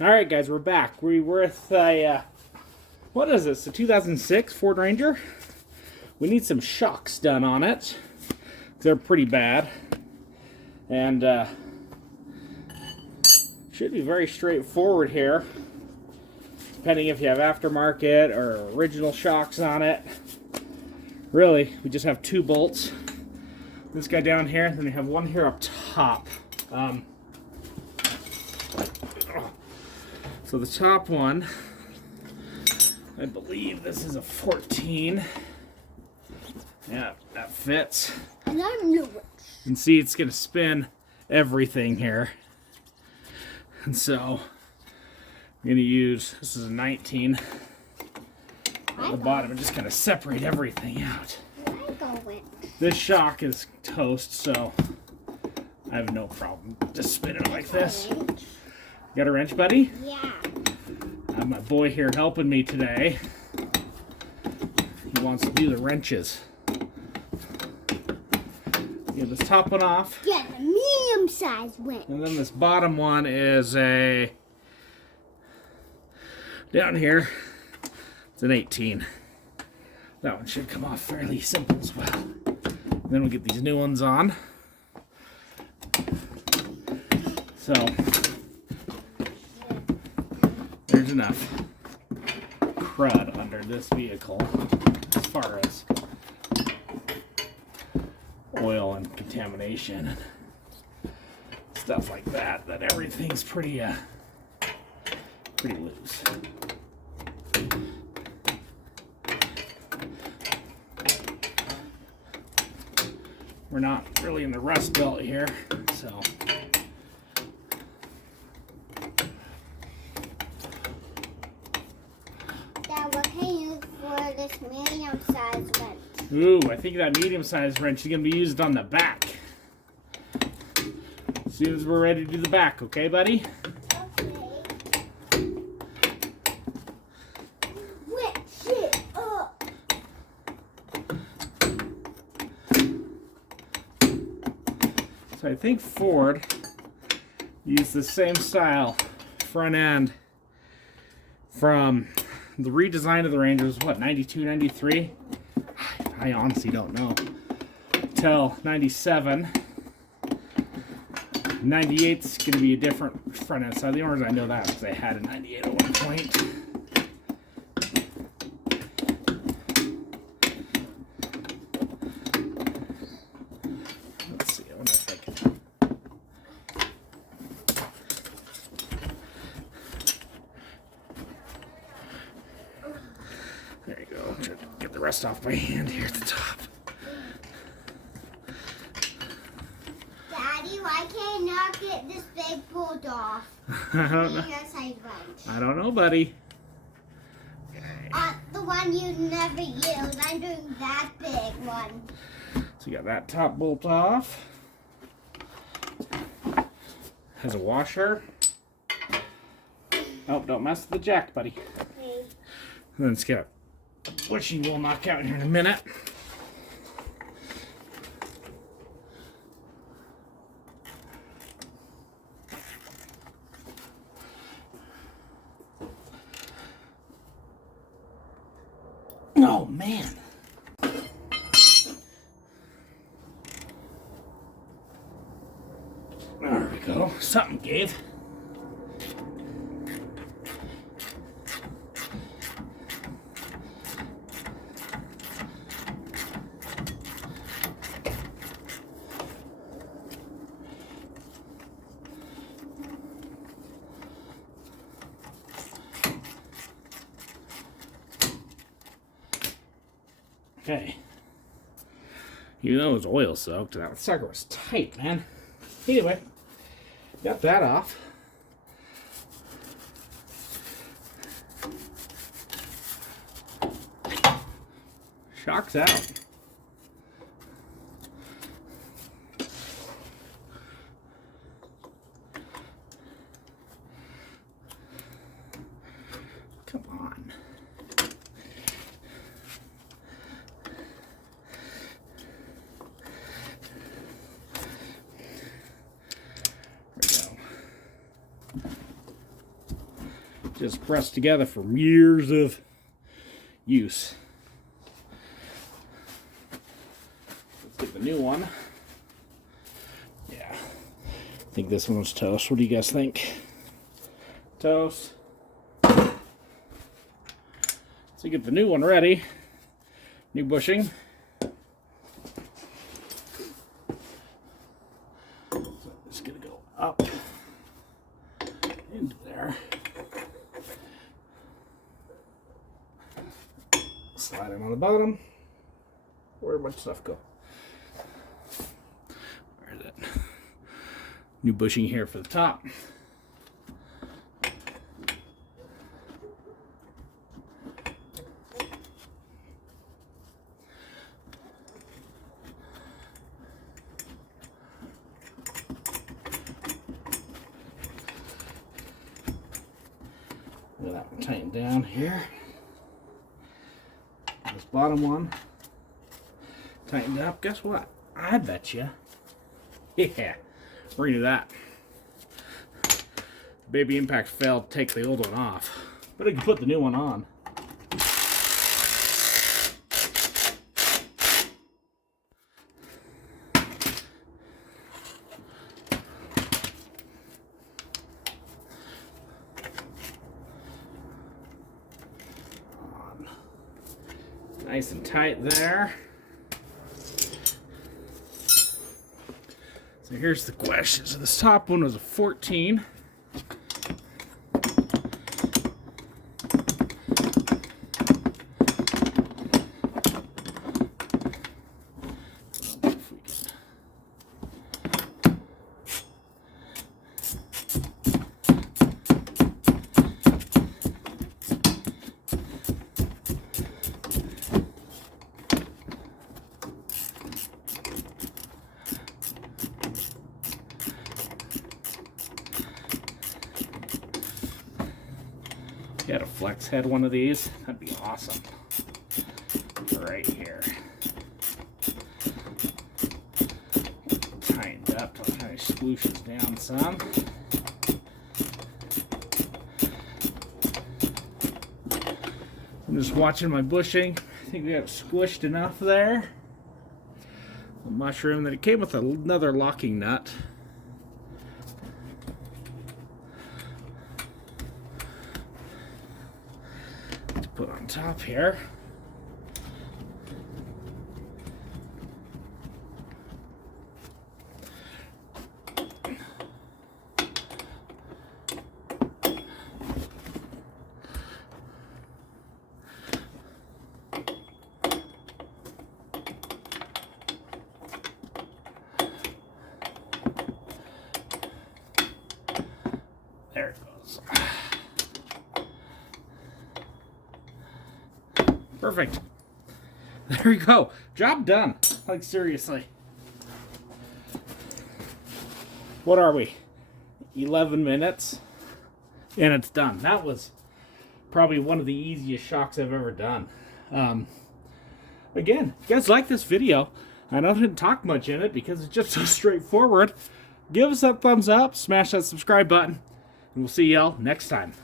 Alright guys, we're back. We were with a, what is this, a 2006 Ford Ranger? We need some shocks done on it. They're pretty bad. And should be very straightforward here. Depending if you have aftermarket or original shocks on it. Really, we just have two bolts. This guy down here, and then we have one here up top. So the top one, I believe this is a 14. Yeah, that fits. And I knew it. You can see it's going to spin everything here. And so, I'm going to use, this is a 19. At the bottom, and just kind of separate everything out. This shock is toast, so I have no problem just spinning it like this. Got a wrench, buddy? Yeah. I have my boy here helping me today. He wants to do the wrenches. Get this top one off. Get a medium-sized wrench. And then this bottom one is a, down here, it's an 18. That one should come off fairly simple as well. And then we'll get these new ones on. So, there's enough crud under this vehicle as far as oil and contamination and stuff like that, that everything's pretty loose. We're not really in the rust belt here, so. Dad, what can you use for this medium-sized wrench? Ooh, I think that medium-sized wrench is going to be used on the back. As soon as we're ready to do the back, okay, buddy? Okay. Wrench it up. So I think Ford used the same style front end from the redesign of the Ranger was what, 92, 93? I honestly don't know. Till 97. 98's going to be a different front end side. The only reason I know that is they had a 98 at one point. Let's see, I wonder if I can. There you go. Try to get the rest off my hand here at the top. Daddy, why can't I not get this big bolt off? I don't know. Medium-sized wrench. I don't know, buddy. The one you never use. I'm doing that big one. So you got that top bolt off. Has a washer. Oh, don't mess with the jack, buddy. Okay. And then it's got, which you will knock out here in a minute. Oh, man. There we go. Something gave. Okay. Even though it was oil soaked, that sucker was tight, man. Anyway, got that off. Shock's out. Come on. just pressed together from years of use. Let's get the new one. Yeah, I think this one was toast. What do you guys think? Toast. So get the new one ready. New bushing. So it's gonna go up into there. Slide it on the bottom. Where'd my stuff go? Where is it? New bushing here for the top. That one tightened down here. This bottom one tightened up. Guess what? I bet you. Yeah, we're gonna do that. Baby impact failed to take the old one off, but I can put the new one on. Nice and tight there. So here's the question. So this top one was a 14. If you had a flex head one of these, that'd be awesome. Right here. Tightened up till it kind of swooshes down some. I'm just watching my bushing. I think we got it squished enough there. The mushroom, that it came with another locking nut. Put on top here. There it goes. Perfect. There you go. Job done. Like, seriously. What are we? 11 minutes? And it's done. That was probably one of the easiest shocks I've ever done. Again, if you guys like this video, I know I didn't talk much in it because it's just so straightforward. Give us that thumbs up, smash that subscribe button, and we'll see y'all next time.